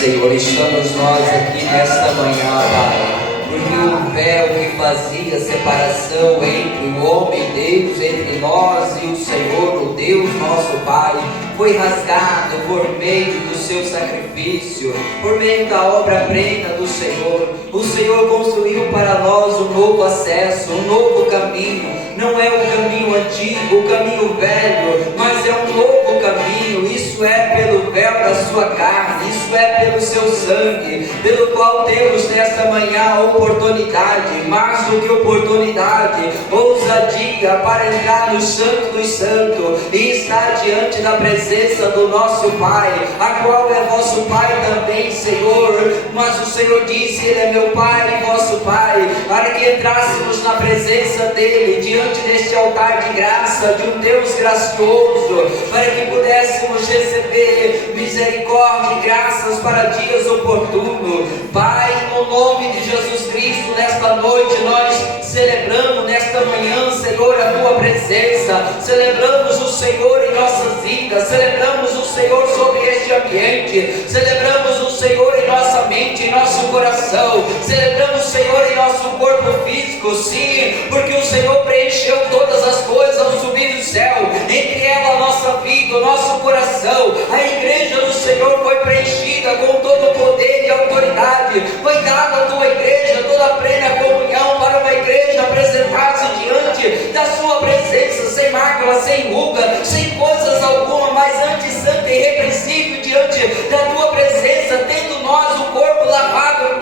Senhor, estamos nós aqui nesta manhã, Pai, porque o véu que fazia separação entre o homem e Deus, entre nós e o Senhor, o Deus nosso Pai, foi rasgado por meio do seu sacrifício, por meio da obra plena do Senhor. O Senhor construiu para nós um novo acesso, um novo caminho. Não é o caminho antigo, o caminho velho, mas é um novo caminho. Isso é pelo véu da sua carne, isso é pelo seu sangue, pelo qual temos nesta manhã a oportunidade, mais do que oportunidade, ousadia para entrar no Santo dos Santos e estar diante da presença do nosso Pai, a qual é vosso Pai também, Senhor. Mas o Senhor disse: Ele é meu Pai e vosso Pai, para que entrássemos na presença dEle, diante deste altar de graça, de um Deus gracioso, para que pudéssemos receber misericórdia e graças para dias oportunos. Pai, no nome de Jesus Cristo, nesta noite nós celebramos, nesta manhã, Senhor, a Tua presença, celebramos o Senhor em nossas vidas, celebramos o Senhor sobre este ambiente, celebramos o Senhor em nossa mente, em nosso coração, celebramos o Senhor em nosso corpo físico, sim, porque o Senhor preencheu todas as coisas ao subir do céu, entre ela a nossa vida, o nosso coração. A igreja do Senhor foi preenchida com todo o poder e autoridade, foi dada à Tua igreja toda a plena comunhão para uma igreja apresentar-se diante da Sua presença, sem mácula, sem ruga, sem coisas alguma, mas antes santa e irrepreensível diante da Tua presença, tendo nós o corpo lavado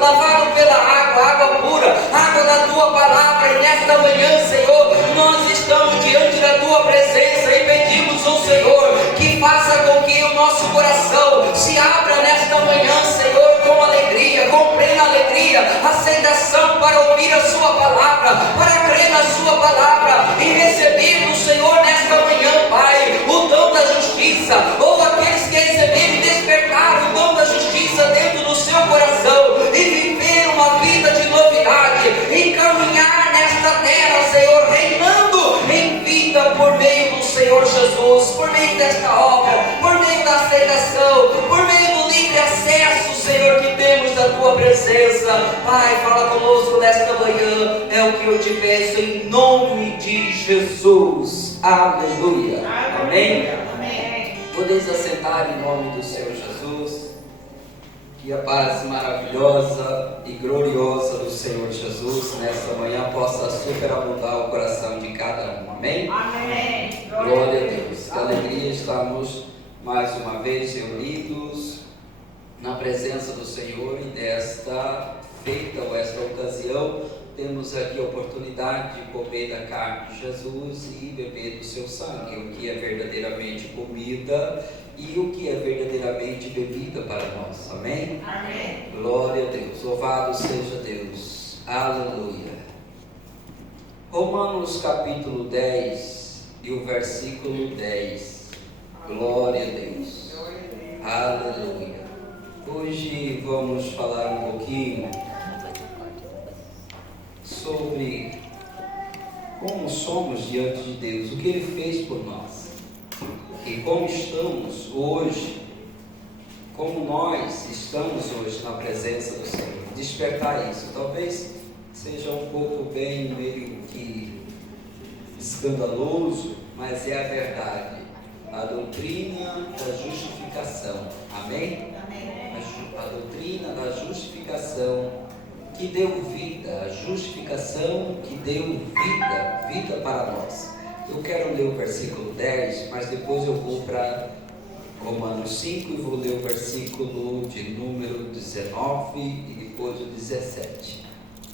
pela água pura, água da Tua palavra. E nesta manhã, Senhor, nós estamos diante da Tua presença e pedimos ao Senhor que faça com que o nosso coração se abra nesta manhã, Senhor, com alegria, com plena alegria, aceitação para ouvir a Sua palavra, para crer na Sua palavra e receber do Senhor nesta manhã, Pai, o dom da justiça, ou aqueles que receberem despertar o dom da justiça dentro do seu coração e viver uma vida de novidade, e caminhar nesta terra, Senhor, reinando em vida por meio do Senhor Jesus, por meio desta obra, por meio da aceitação, por meio do livre acesso, Senhor, que temos da Tua presença. Pai, fala conosco nesta manhã, é o que eu te peço em nome de Jesus. Aleluia. Amém? Amém. Podeis assentar em nome do Senhor Jesus. Que a paz maravilhosa e gloriosa do Senhor Jesus nesta manhã possa superabundar o coração de cada um. Amém? Amém. Glória a Deus. Que alegria estamos mais uma vez reunidos na presença do Senhor, e desta feita ou esta ocasião temos aqui a oportunidade de comer da carne de Jesus e beber do seu sangue, o que é verdadeiramente comida e o que é verdadeiramente bebida para nós. Amém? Amém. Glória a Deus. Louvado seja Deus. Aleluia. Romanos capítulo 10 e o versículo 10. Glória a Deus. Aleluia. Hoje vamos falar um pouquinho sobre como somos diante de Deus, o que Ele fez por nós, e como estamos hoje, como nós estamos hoje na presença do Senhor. Despertar isso, talvez seja um pouco bem meio que escandaloso, mas é a verdade, a doutrina da justificação. Amém? A doutrina da justificação que deu vida, a justificação que deu vida para nós. Eu quero ler o versículo 10, mas depois eu vou para Romanos 5 e vou ler o versículo de número 19 e depois o 17.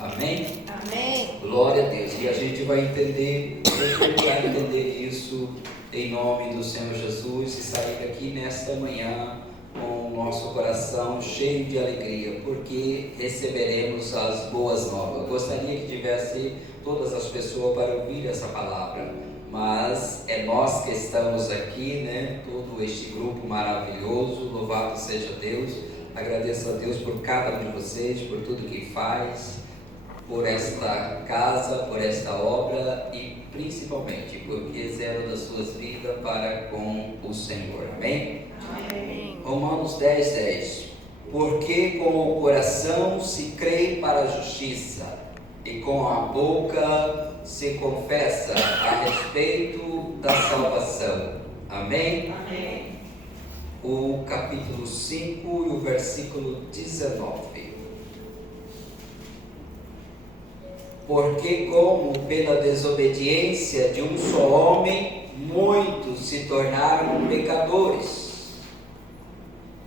Amém? Amém. Glória a Deus. E a gente vai entender, vou procurar entender isso em nome do Senhor Jesus e sair daqui nesta manhã com o nosso coração cheio de alegria, porque receberemos as boas novas. Eu gostaria que tivesse todas as pessoas para ouvir essa palavra, mas é nós que estamos aqui, né? Todo este grupo maravilhoso. Louvado seja Deus. Agradeço a Deus por cada um de vocês, por tudo que faz, por esta casa, por esta obra e principalmente porque zero das suas vidas para com o Senhor. Amém? Amém. Romanos 10, 10. Porque com o coração se crê para a justiça, e com a boca se confessa a respeito da salvação. Amém? Amém. O capítulo 5 e o versículo 19. Porque como pela desobediência de um só homem, muitos se tornaram pecadores,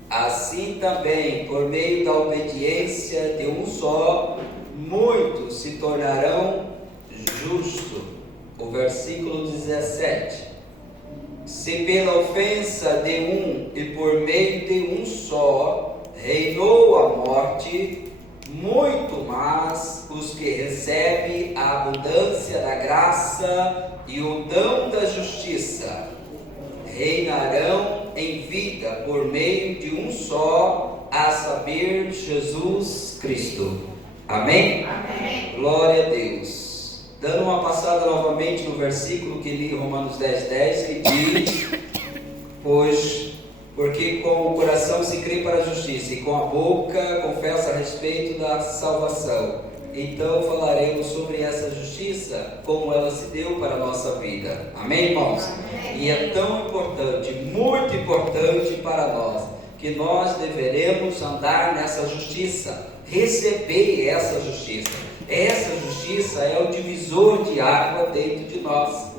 assim também, por meio da obediência de um só, muitos se tornarão justos. O versículo 17. Se pela ofensa de um e por meio de um só reinou a morte, muito mais os que recebem a abundância da graça e o dom da justiça reinarão em vida por meio de um só, a saber, Jesus Cristo. Amém? Amém. Glória a Deus. Dando uma passada novamente no versículo que li, Romanos 10:10, que diz: porque com o coração se crê para a justiça, e com a boca confessa a respeito da salvação. Então falaremos sobre essa justiça, como ela se deu para a nossa vida. Amém, irmãos? Amém. E é tão importante, muito importante para nós, que nós deveremos andar nessa justiça, receber essa justiça. Essa justiça é o divisor de água dentro de nós,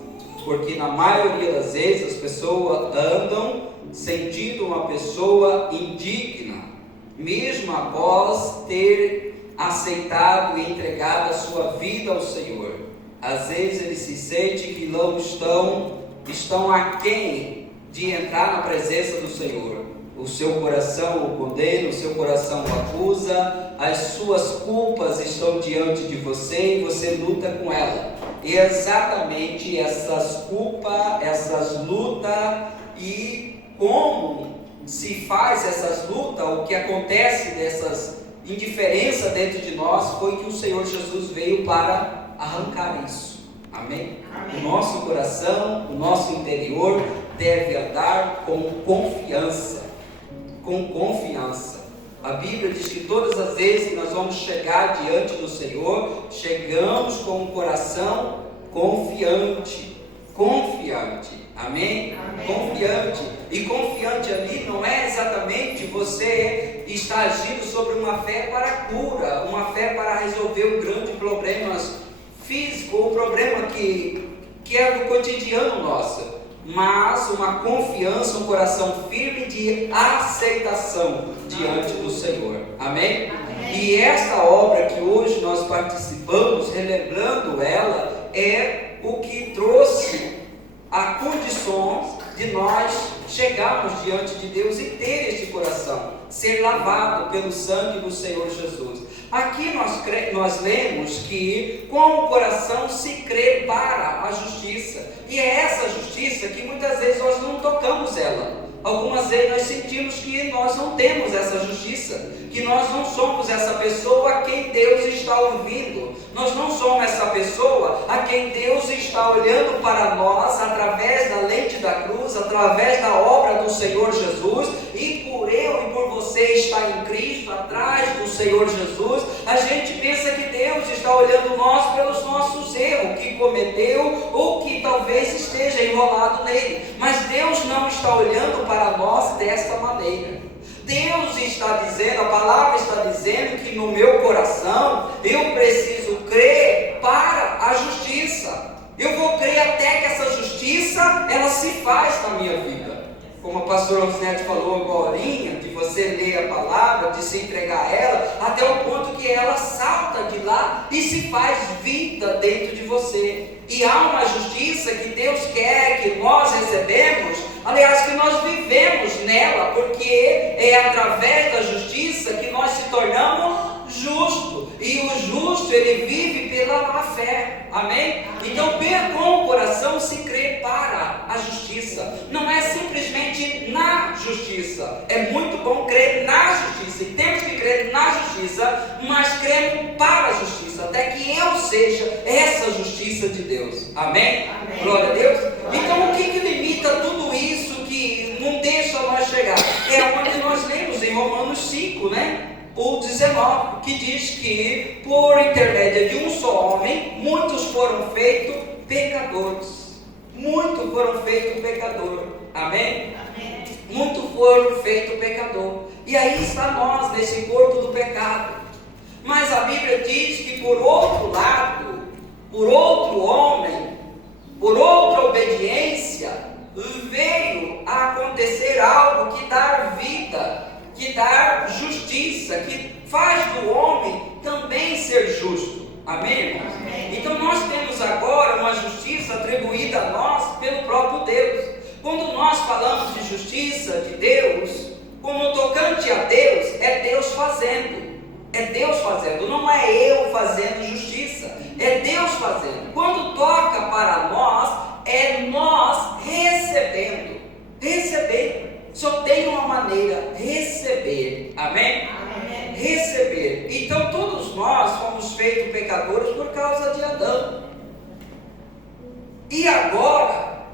porque na maioria das vezes as pessoas andam sentindo uma pessoa indigna, mesmo após ter aceitado e entregado a sua vida ao Senhor. Às vezes ele se sente que não estão aquém de entrar na presença do Senhor. O seu coração o condena, o seu coração o acusa, as suas culpas estão diante de você e você luta com ela. E é exatamente essas culpas, essas lutas e como se faz essas lutas, o que acontece dessas indiferenças dentro de nós, foi que o Senhor Jesus veio para arrancar isso. Amém? Amém. O nosso coração, o nosso interior deve andar com confiança. Com confiança. A Bíblia diz que todas as vezes que nós vamos chegar diante do Senhor, chegamos com um coração confiante. Confiante. Amém? Amém. Confiante. E confiante ali não é exatamente você estar agindo sobre uma fé para a cura, uma fé para resolver um grande problema físico, ou problema que é do cotidiano nosso, mas uma confiança, um coração firme de aceitação diante do Senhor. Amém? Amém. E esta obra que hoje nós participamos, relembrando ela, é o que trouxe a condição de nós chegarmos diante de Deus e ter este coração, ser lavado pelo sangue do Senhor Jesus. Aqui nós lemos que com o coração se crê para a justiça, e é essa justiça que muitas vezes nós não tocamos ela. Algumas vezes nós sentimos que nós não temos essa justiça, que nós não somos essa pessoa a quem Deus está ouvindo, nós não somos essa pessoa a quem Deus está olhando para nós através da lente da cruz, através da obra do Senhor Jesus, e por eu e por você estar em Cristo, atrás do Senhor Jesus, a gente pensa que Deus está olhando nós pelos nossos erros que cometeu ou que talvez esteja enrolado nele, mas Deus não está olhando para nós desta maneira. Deus está dizendo, a palavra está dizendo que no meu coração eu preciso crer para a justiça. Eu vou crer até que essa justiça ela se faz na minha vida. Como a pastora Rosinete falou agora, de você ler a palavra, de se entregar a ela, até o ponto que ela salta de lá e se faz vida dentro de você. E há uma justiça que Deus quer que nós recebemos, aliás, que nós vivemos nela, porque é através da justiça que nós se tornamos justos. E o justo, ele vive pela fé. Amém? Então, com o coração se crê para a justiça. Não é simplesmente na justiça. É muito bom crer na justiça. E temos que crer na justiça, mas cremos para a justiça, até que eu seja essa justiça de Deus. Amém? Glória a Deus. Então, o que limita tudo isso que não deixa nós chegar? É é onde nós lemos em Romanos 5, né? O 19, que diz que por intermédio de um só homem, muitos foram feitos pecadores. Muitos foram feitos pecadores. Amém? Amém. Muitos foram feitos pecadores. E aí está nós, nesse corpo do pecado. Mas a Bíblia diz que por outro lado, por outro homem, por outra obediência, veio a acontecer algo que dá vida, que dá justiça, que faz do homem também ser justo. Amém, irmãos? Amém. Então nós temos agora uma justiça atribuída a nós pelo próprio Deus. Quando nós falamos de justiça de Deus, como tocante a Deus, é Deus fazendo. É Deus fazendo, não é eu fazendo justiça, é Deus fazendo. Quando toca para nós, é nós recebendo. Só tem uma maneira: receber. Amém? Amém? Receber. Então todos nós fomos feitos pecadores por causa de Adão. E agora,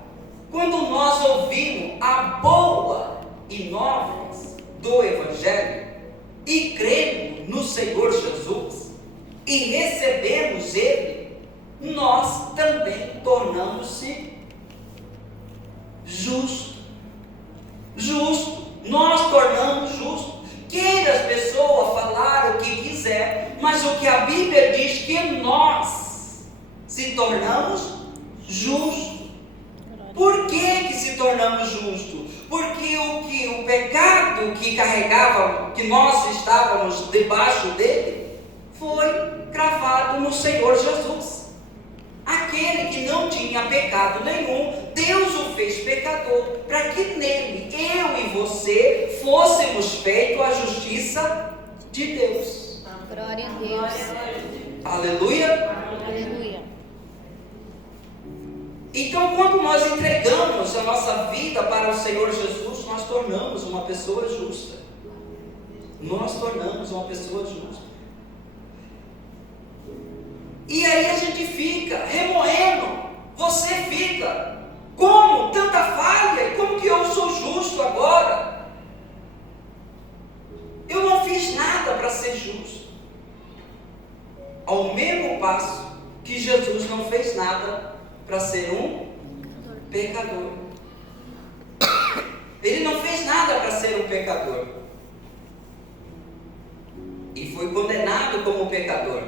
quando nós ouvimos a boa e novas do Evangelho, e cremos no Senhor Jesus, e recebemos Ele, nós também tornamos-se justos. Nós tornamos justos. Queira as pessoas falar o que quiser, mas o que a Bíblia diz que nós se tornamos justos. Por que se tornamos justos? Porque o pecado que carregava, que nós estávamos debaixo dele, foi cravado no Senhor Jesus. Aquele que não tinha pecado nenhum, Deus o fez pecador, para que nele, eu e você, fôssemos feitos a justiça de Deus. Glória a Deus. Aleluia. Aleluia. Então, quando nós entregamos a nossa vida para o Senhor Jesus, nós tornamos uma pessoa justa. Nós tornamos uma pessoa justa. E aí a gente fica remoendo. Você fica: como tanta falha? Como que eu sou justo agora? Eu não fiz nada para ser justo. Ao mesmo passo que Jesus não fez nada para ser um pecador. Ele não fez nada para ser um pecador. E foi condenado como pecador.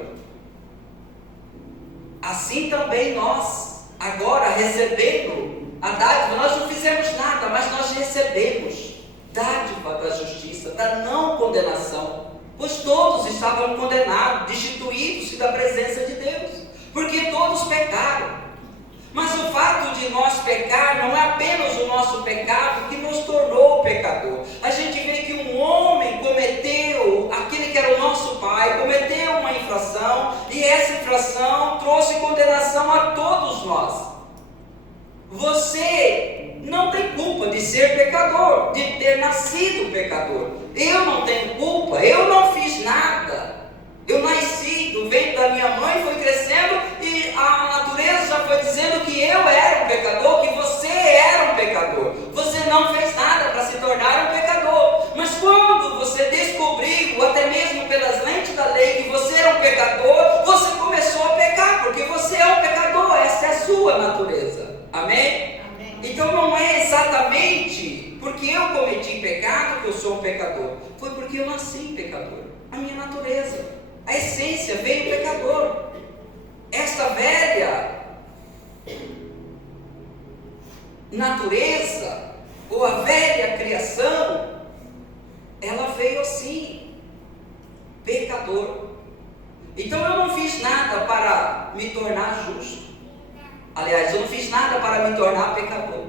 Assim também nós, agora recebendo a dádiva, nós não fizemos nada, mas nós recebemos dádiva da justiça, da não condenação. Pois todos estavam condenados, destituídos-se da presença de Deus, porque todos pecaram. Mas o fato de nós pecar não é apenas o nosso pecado que nos tornou pecador. A gente vê que um homem cometeu, aquele que era o nosso pai, cometeu uma infração, e essa infração trouxe condenação a todos nós. Você não tem culpa de ser pecador, de ter nascido pecador. Eu não tenho culpa, eu não fiz nada. Eu nasci do ventre da minha mãe, fui crescendo e a natureza já foi dizendo que eu era um pecador, que você era um pecador. Você não fez nada para se tornar um pecador. Mas quando você descobriu, até mesmo pelas lentes da lei, que você era um pecador, você começou a pecar, porque você é um pecador, essa é a sua natureza. Amém? Amém. Então não é exatamente porque eu cometi pecado que eu sou um pecador. Foi porque eu nasci pecador. A minha natureza, a essência veio pecador. Esta velha natureza, ou a velha criação, ela veio assim, pecador. Então eu não fiz nada para me tornar justo. Aliás, eu não fiz nada para me tornar pecador.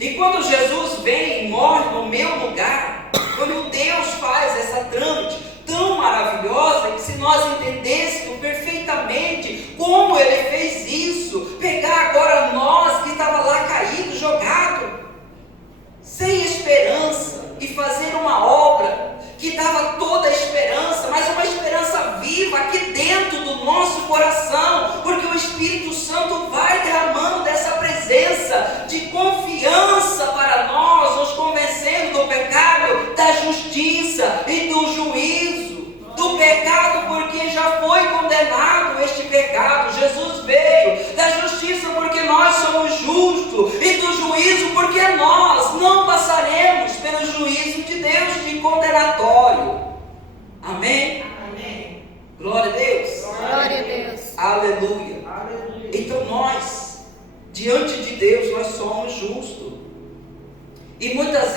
E quando Jesus vem e morre no meu lugar, quando Deus faz essa trâmite tão maravilhosa, que se nós entendêssemos perfeitamente como Ele fez isso, pegar agora nós que estava lá caído, jogado, sem esperança, e fazer uma obra que dava toda a esperança, mas uma esperança viva aqui dentro do nosso coração, porque o Espírito Santo vai derramando dessa presença de confiança para nós, nos convencendo do pecado,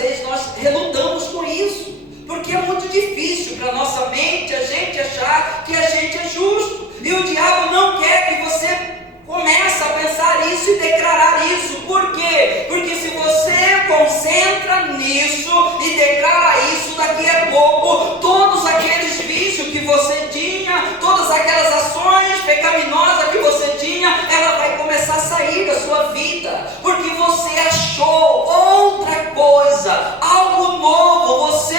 vezes nós relutamos com isso, porque é muito difícil para a nossa mente a gente achar que a gente é justo. E o diabo não quer que você comece a pensar isso e declarar isso. Por quê? Porque se você concentra nisso e declara isso, daqui a pouco, todos aqueles vícios que você tinha, todas aquelas ações pecaminosas que você tinha, ela vai começar a sair da sua vida, porque você achou outra coisa, algo novo, você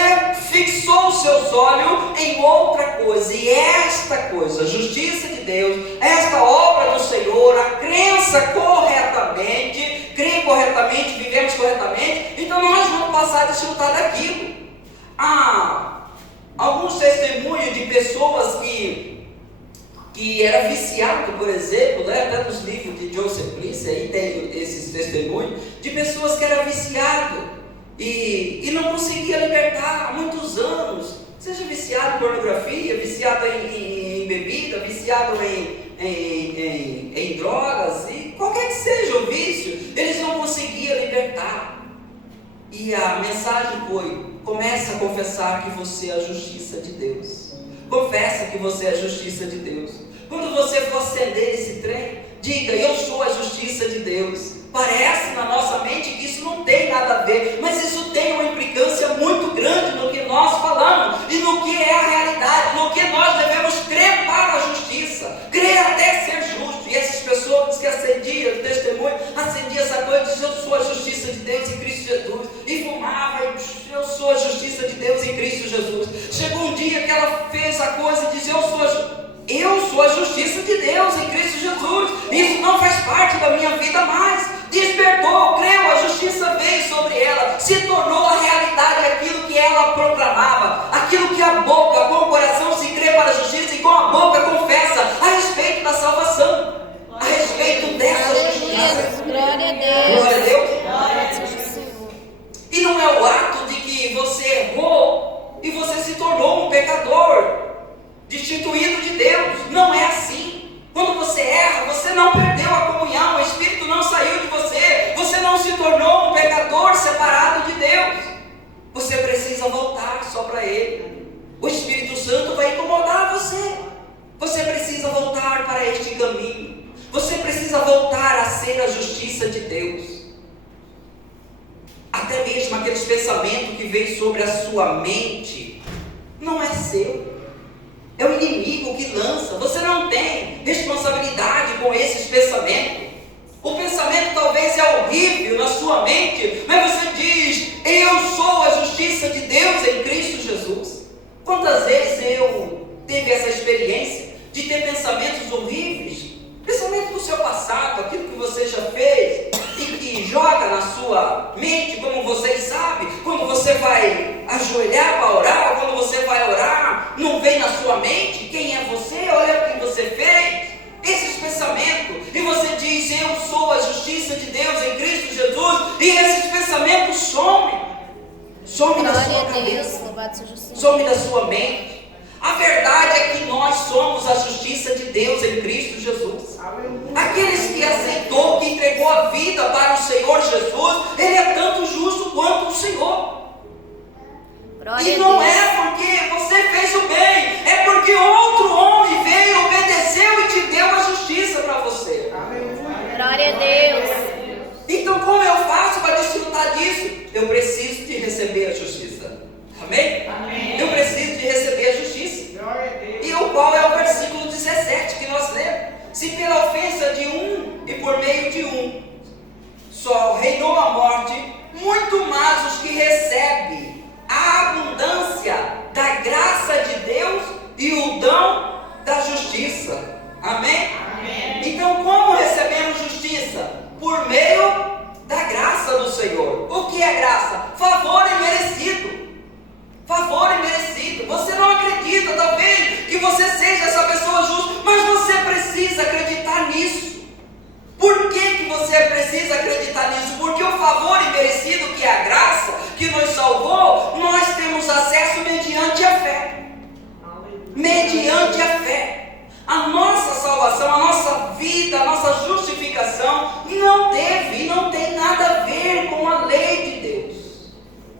fixou os seus olhos em outra coisa, e esta coisa, a justiça de Deus, esta obra do Senhor, a crença corretamente, crer corretamente, vivemos corretamente, então nós vamos passar a desfrutar daquilo. Há alguns testemunhos de pessoas que era viciado, por exemplo, né? Até nos livros de Joseph Prince, aí tem esses testemunhos, de pessoas que eram viciadas e não conseguia libertar há muitos anos, seja viciado em pornografia, viciado em bebida, viciado em drogas, e qualquer que seja o vício, eles não conseguiam libertar. E a mensagem foi: começa a confessar que você é a justiça de Deus. Confessa que você é a justiça de Deus. Quando você for acender esse trem, diga: eu sou a justiça de Deus. Parece na nossa mente que isso não tem nada a ver, mas isso tem uma implicância muito grande no que nós falamos e no que é a realidade, no que nós devemos crer para a justiça, crer até ser justo. E essas pessoas que acendiam o testemunho, acendiam essa coisa, diziam: eu sou a justiça de Deus em Cristo Jesus, e fumava, e eu sou a justiça de Deus em Cristo Jesus. Chegou um dia que ela fez a coisa e disse: eu sou a justiça de Deus em Cristo Jesus, isso não faz parte da minha vida mais. Despertou, creu, a justiça veio sobre ela, se tornou a realidade aquilo que ela proclamava, aquilo que a boca, com o coração se crê para a justiça e com a boca confessa a respeito da salvação, a respeito dessa justiça. Glória a Deus. Glória a Deus. Glória seja o Senhor. E não é o ato de que você errou e você se tornou um pecador destituído de Deus. Não é assim. Quando você erra, você não perdeu a comunhão, o Espírito não saiu de você, você não se tornou um pecador separado de Deus. Você precisa voltar só para Ele. O Espírito Santo vai incomodar você. Você precisa voltar para este caminho. Você precisa voltar a ser a justiça de Deus. Até mesmo aqueles pensamentos que vêm sobre a sua mente, não é seu. É o inimigo que lança. Você não tem responsabilidade com esses pensamentos. O pensamento talvez é horrível na sua mente, mas você diz: eu sou a justiça de Deus em Cristo Jesus. Quantas vezes eu tive essa experiência de ter pensamentos horríveis, pensamento do seu passado, aquilo que você já fez, e que joga na sua mente, como vocês sabem, quando você vai ajoelhar para orar, quando você vai orar, não vem na sua mente quem é você, olha o que você fez, esses pensamentos, e você diz: eu sou a justiça de Deus em Cristo Jesus, e esses pensamentos somem da sua cabeça, some da sua mente. A verdade é que nós somos a justiça de Deus em Cristo Jesus. Aqueles que aceitou, que entregou a vida para o Senhor Jesus, Ele é tanto justo quanto o Senhor. E não é porque você fez o bem, é porque outro homem veio, obedeceu e te deu a justiça para você. Glória a Deus. Então, como eu faço para desfrutar disso? Eu preciso de receber a justiça. Amém? Amém. Eu preciso de receber a justiça. E o qual é o versículo 17 que nós lemos: se pela ofensa de um e por meio de um só reinou a morte, muito mais os que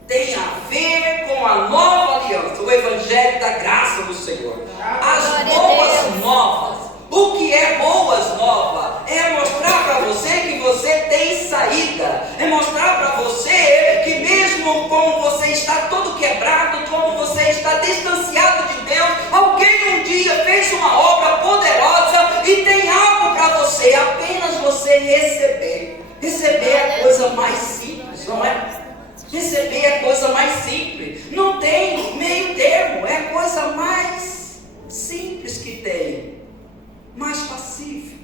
tem a ver com a nova aliança, o evangelho da graça do Senhor. As boas novas. O que é boas novas? É mostrar para você que você tem saída. É mostrar para você que mesmo como você está todo quebrado, como você está distanciado de Deus, alguém um dia fez uma obra poderosa e tem algo para você. Apenas você receber. Receber é a coisa mais simples, não é? Receber é a coisa mais simples. Não tem meio termo. É a coisa mais simples que tem. Mais pacífico.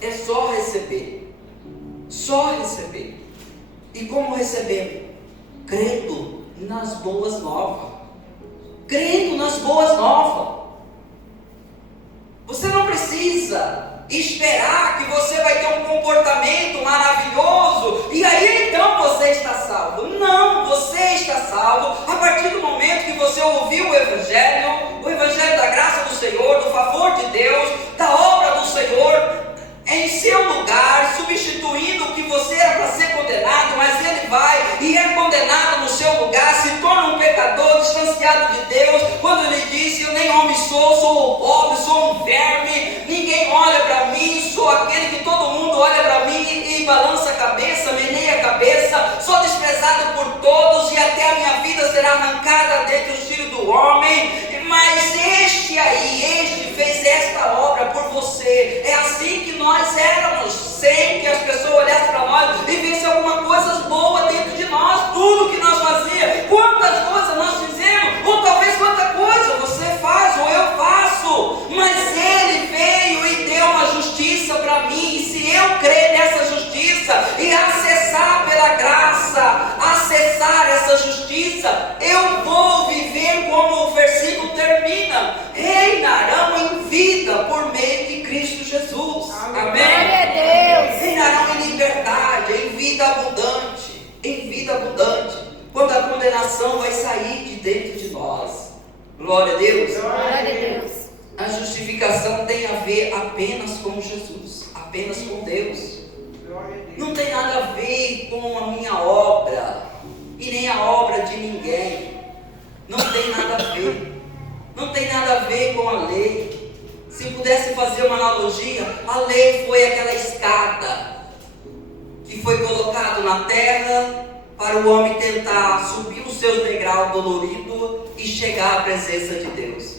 É só receber. Só receber. E como receber? Crendo nas boas novas. Crendo nas boas novas. Você não precisa esperar que você vai ter um comportamento maravilhoso e aí então você está salvo. Não, você está salvo a partir do momento que você ouviu o evangelho da graça do Senhor, do favor de Deus, da obra do Senhor em seu lugar, substituindo o que você era para ser condenado, mas ele vai e é condenado no seu lugar, se torna um pecador distanciado de Deus, quando ele disse: eu nem homem sou pobre, sou um verme, ninguém olha para mim, sou aquele que todo mundo olha para mim e balança a cabeça, meneia a cabeça, sou desprezado por todos e até a minha vida será arrancada dentre os filhos do homem. Mas este fez esta obra por você. É assim que nós éramos, sem que as pessoas olhassem para nós e vissem alguma coisa boa dentro de nós. Tudo que nós fazíamos, quantas coisas nós fizemos, ou talvez quanta coisa você faz ou eu faço, mas ele veio e deu uma justiça para mim. E se eu crer nessa justiça e acessar pela graça, acessar essa justiça, eu vou viver como o versículo termina: reinarão em vida por meio de Cristo Jesus. Amém? Glória a Deus. Reinarão em liberdade, em vida abundante. Em vida abundante. Quando a condenação vai sair de dentro de nós. Glória a Deus. Glória a Deus. A justificação tem a ver apenas com Jesus, apenas com Deus. Não tem nada a ver com a minha obra e nem a obra de ninguém. Não tem nada a ver. Não tem nada a ver com a lei. Se pudesse fazer uma analogia, a lei foi aquela escada que foi colocado na terra para o homem tentar subir os seus degraus doloridos e chegar à presença de Deus.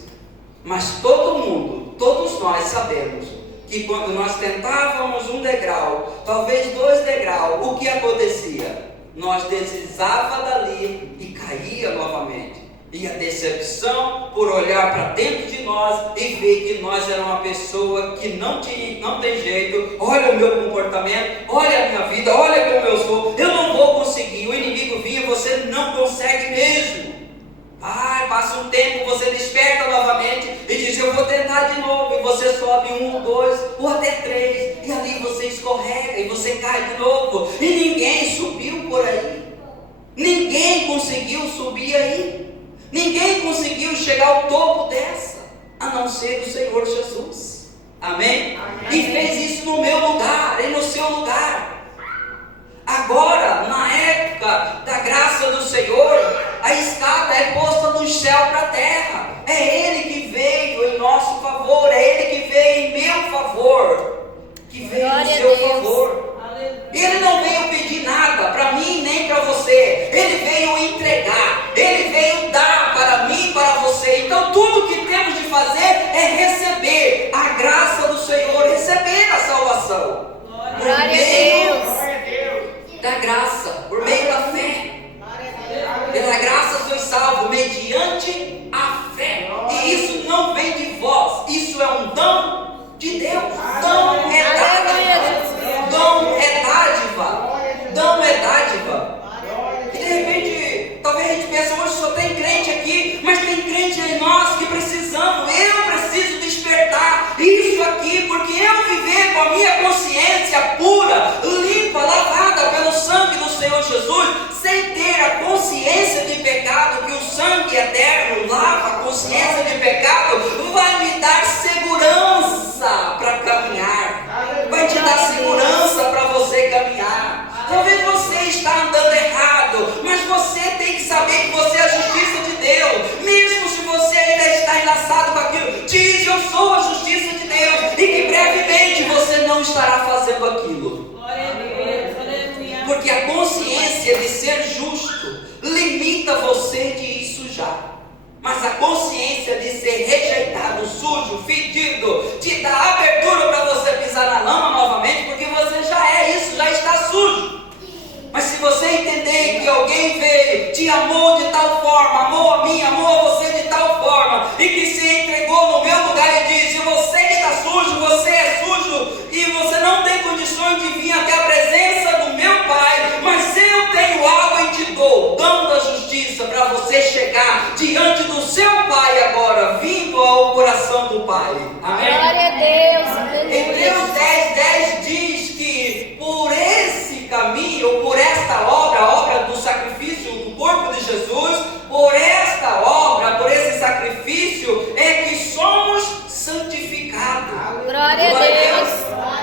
Mas todo mundo, todos nós sabemos que quando nós tentávamos um degrau, talvez 2 degraus, o que acontecia? Nós deslizava dali e caía novamente. E a decepção por olhar para dentro de nós e ver que nós éramos uma pessoa que não tem jeito. Olha o meu comportamento, olha a minha vida, olha como eu sou, eu não vou conseguir. O inimigo vinha, você não consegue mesmo. Passa um tempo, você desperta novamente e diz: eu vou tentar de novo. E você sobe 1, 2 ou até 3, e ali você escorrega e você cai de novo. E ninguém subiu por aí. Ninguém conseguiu subir aí. Ninguém conseguiu chegar ao topo dessa, a não ser o Senhor Jesus. Amém? E fez isso no meu lugar e no seu lugar. Agora, na época da graça do Senhor, a escada é posta do céu para a terra. É Ele que veio em nosso favor, é Ele que veio em meu favor, que veio no seu favor. Ele não veio pedir nada para mim nem para você. Ele veio entregar, Ele veio dar para mim e para você. Então tudo que temos de fazer é receber a graça do Senhor, receber a salvação. Glória a Deus. Da graça, por meio da fé. Pela graça sois salvos mediante a fé. E isso não vem de vós, isso é um dom de Deus. Dom é dádiva. Dom é dádiva. Dom é dádiva. E de repente, talvez a gente pense: hoje só tem crente aqui, mas tem crente em nós que precisamos. Eu preciso despertar isso aqui, porque eu viver com a minha consciência pura, limpa, lavada pelo sangue do Senhor Jesus, sem ter a consciência de pecado, que o sangue eterno lava a consciência de pecado, vai me dar segurança para caminhar, vai te dar segurança para você caminhar. Talvez você está andando errado, mas você tem que saber que você é a justiça de Deus. Mesmo se você ainda está enlaçado com aquilo, diz: eu sou a justiça de Deus, e que brevemente você não estará fazendo aquilo. Glória a Deus, aleluia. Porque a consciência de ser justo limita você de ir sujar. Mas a consciência de ser rejeitado, sujo, fedido, te dá abertura para você pisar na lama novamente, porque você já é isso, já está sujo. Mas se você entender que alguém veio, te amou de tal forma, amou a mim, amou a você de tal forma, e que se entregou no meu lugar e disse: você está sujo, você é sujo, e você não tem condições de vir até a presença do meu Pai, mas eu tenho algo e te dou, dão da justiça, para você chegar diante do seu Pai agora, vindo ao coração do Pai. Amém? Glória a Deus. Hebreus 10:10 diz que por esse caminho, ou por esta obra, a obra do sacrifício do corpo de Jesus, por esta obra, por esse sacrifício, é que somos santificados. Glória a Deus.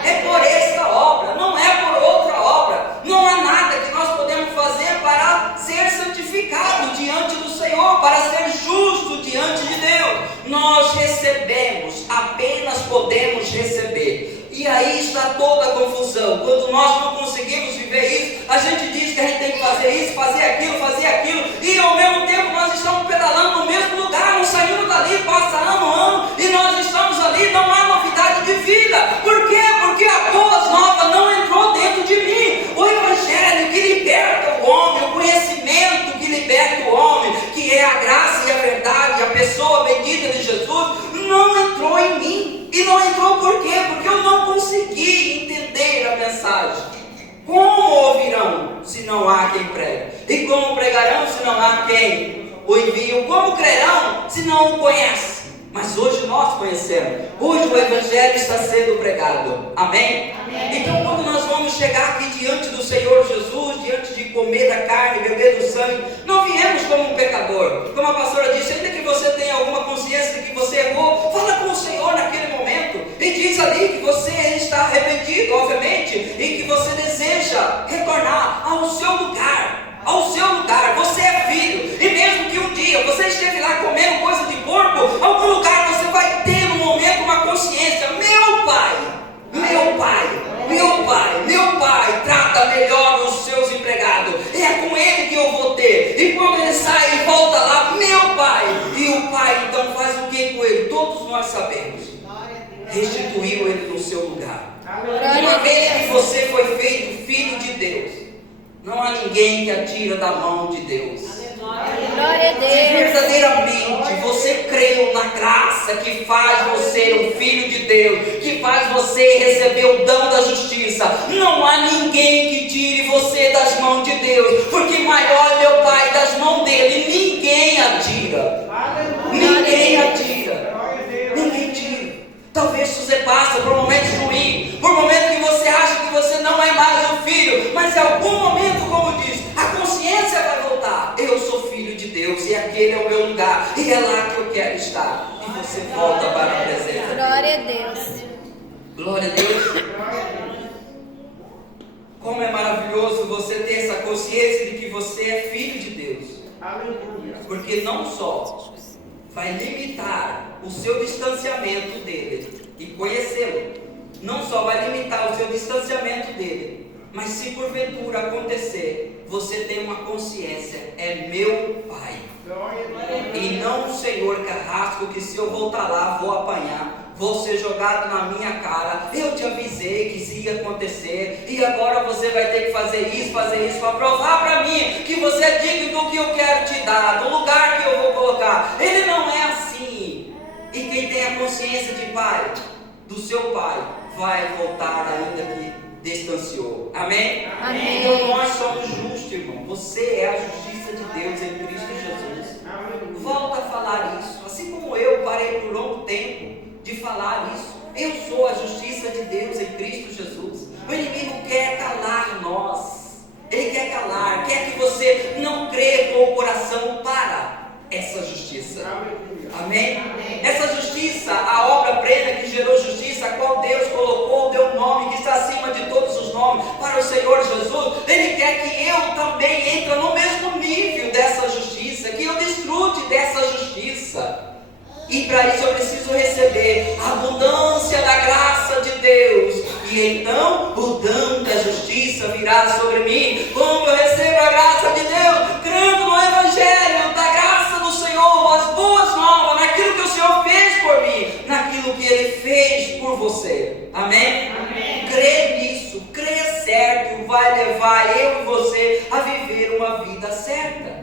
É por esta obra, não é por outra obra. Não há nada que nós podemos fazer para ser santificado diante do Senhor, para ser justo diante de Deus. Nós recebemos, apenas podemos receber. E aí está toda a confusão. Quando nós não conseguimos viver isso, a gente diz que a gente tem que fazer isso, fazer aquilo, e ao mesmo tempo nós estamos pedalando no mesmo lugar, não saímos dali, passa ano, e nós estamos ali, não há novidade de vida. Por quê? Porque a boa nova não entrou dentro de mim. O Evangelho que liberta o homem, o conhecimento que liberta o homem, que é a graça e a verdade, a pessoa bendita de Jesus, não entrou em mim. E não entrou por quê? Porque eu não consegui entender a mensagem. Como ouvirão se não há quem pregue? E como pregarão se não há quem o envie? Como crerão se não o conhecem? Mas hoje nós conhecemos. Hoje o Evangelho está sendo pregado. Amém? Amém. Então quando nós vamos chegar aqui diante do Senhor Jesus, diante de comer da carne, beber do sangue, não viemos como um pecador. Como a pastora disse, ainda que você tenha alguma consciência de que você errou, fala com o Senhor naquele momento. E diz ali que você está arrependido, obviamente, e que você deseja retornar ao seu lugar. Ao seu lugar, você é filho. E mesmo que um dia você esteve lá comendo coisa de porco, algum lugar você vai ter no momento uma consciência: meu pai trata melhor os seus empregados, é com ele que eu vou ter. E quando ele sai e volta lá, meu pai, e o pai então faz o que com ele? Todos nós sabemos, restituiu ele no seu lugar. Uma vez que você foi feito filho de Deus, não há ninguém que atira da mão de Deus. Glória a Se Deus. verdadeiramente você creu na graça que faz você um filho de Deus, que faz você receber o dom da justiça, não há ninguém que tire você das mãos de Deus, porque maior é meu Pai das mãos dele. Ninguém atira. Ninguém atira. Ninguém tira. Talvez você passe por momentos ruins, por momentos que você acha que você não é mais um filho, mas em algum momento, como diz, a consciência vai voltar. Eu sou filho de Deus e aquele é o meu lugar, e é lá que eu quero estar. E você volta para a presença. Glória a Deus. Glória a Deus. Como é maravilhoso você ter essa consciência de que você é filho de Deus. Porque não só vai limitar o seu distanciamento dele e conhecê-lo, não só vai limitar o seu distanciamento dele, mas se porventura acontecer, você tem uma consciência: é meu Pai, e não um Senhor carrasco que se eu voltar lá vou apanhar, vou ser jogado na minha cara. Eu te avisei que isso ia acontecer, e agora você vai ter que fazer isso para provar para mim que você é digno do que eu quero te dar, do lugar que eu vou colocar. Ele não é assim. E quem tem a consciência de Pai, do seu Pai, vai voltar ainda que distanciou. Amém? Amém. Então nós somos justos, irmão. Você é a justiça de Deus em Cristo Jesus. Volta a falar isso. Assim como eu parei por longo tempo de falar isso. Eu sou a justiça de Deus em Cristo Jesus. O inimigo quer calar nós. Ele quer calar, quer que você não crê com o coração para essa justiça. Amém? Essa justiça, a obra plena que gerou justiça, a qual Deus colocou, deu um nome que está acima de todos os nomes, para o Senhor Jesus. Ele para isso eu preciso receber a abundância da graça de Deus. E então o dom da justiça virá sobre mim. Como eu recebo a graça de Deus? Crendo no Evangelho da graça do Senhor, as boas novas, naquilo que o Senhor fez por mim, naquilo que Ele fez por você. Amém? Amém. Crer nisso, crer certo, vai levar eu e você a viver uma vida certa.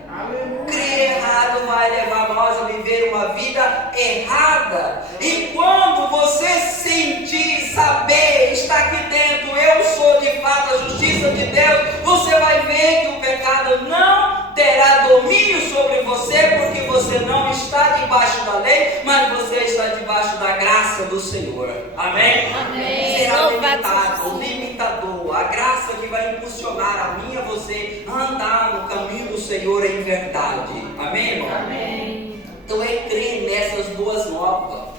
Crer errado vai levar nós a viver uma vida errada. E quando você sentir, saber, estar aqui dentro, eu sou de fato a justiça de Deus, você vai ver que o pecado não terá domínio sobre você, porque você não está debaixo da lei, mas você está debaixo da graça do Senhor. Amém? Amém. Será Louvado limitador, a graça que vai impulsionar a mim e a você a andar no caminho do Senhor em verdade. Amém, irmão? Amém. Então é crer nessas boas novas.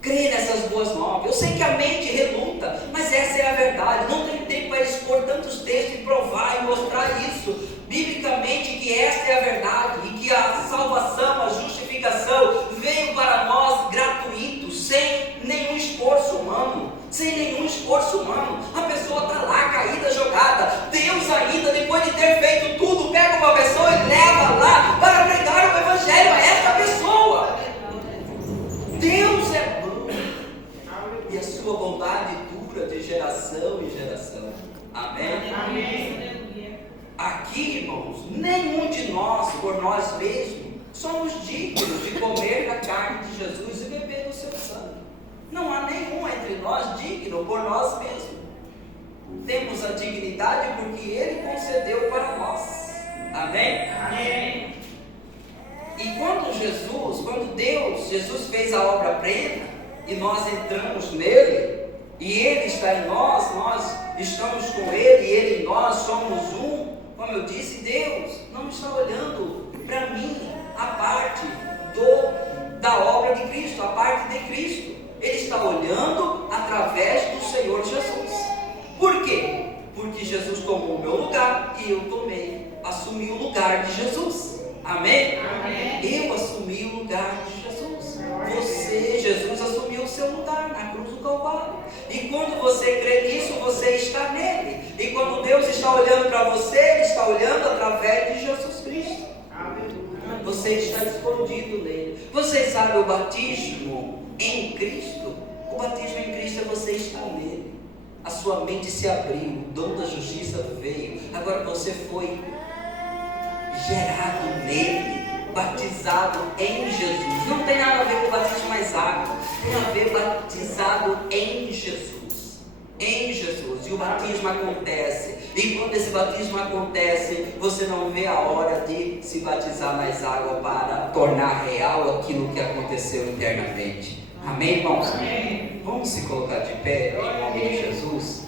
Crer nessas boas novas. Eu sei que a mente reluta, mas essa é a verdade. Não tem tempo para expor tantos textos e provar e mostrar isso biblicamente, que esta é a verdade e que a salvação, a justificação veio para nós gratuito, sem nenhum esforço humano. Sem nenhum esforço humano. A pessoa está lá caída, jogada. Deus ainda, depois de ter feito tudo, pega uma pessoa e leva lá para pregar o Evangelho a essa pessoa. Deus é bom e a sua bondade dura de geração em geração. Amém? Amém. Aqui, irmãos, nenhum de nós, por nós mesmos, somos dignos de comer da carne de Jesus e beber do seu sangue. Não há nenhum entre nós digno por nós mesmos. Temos a dignidade porque Ele concedeu para nós. Amém? Amém. E quando Jesus fez a obra plena, e nós entramos nele, e Ele está em nós, nós estamos com Ele, e Ele em nós, somos um. Como eu disse, Deus não está olhando para mim a parte da obra de Cristo, a parte de Cristo. Ele está olhando através do Senhor Jesus. Por quê? Porque Jesus tomou o meu lugar e eu assumi o lugar de Jesus. Amém? Amém. Eu assumi o lugar de Jesus. Jesus assumiu o seu lugar na cruz do Calvário. E quando você crê nisso, você está nele. E quando Deus está olhando para você, Ele está olhando através de Jesus Cristo. Você está escondido nele. Você sabe o batismo em Cristo? O batismo em Cristo é você estar nele. A sua mente se abriu, o dom da justiça veio. Agora você foi gerado nele, batizado em Jesus. Não tem nada a ver com batismo mais água, tem a ver batizado em Jesus. Em Jesus. E o batismo acontece. E quando esse batismo acontece, você não vê a hora de se batizar mais água para tornar real aquilo que aconteceu internamente. Amém, irmãos? Amém. Vamos se colocar de pé em nome de Jesus.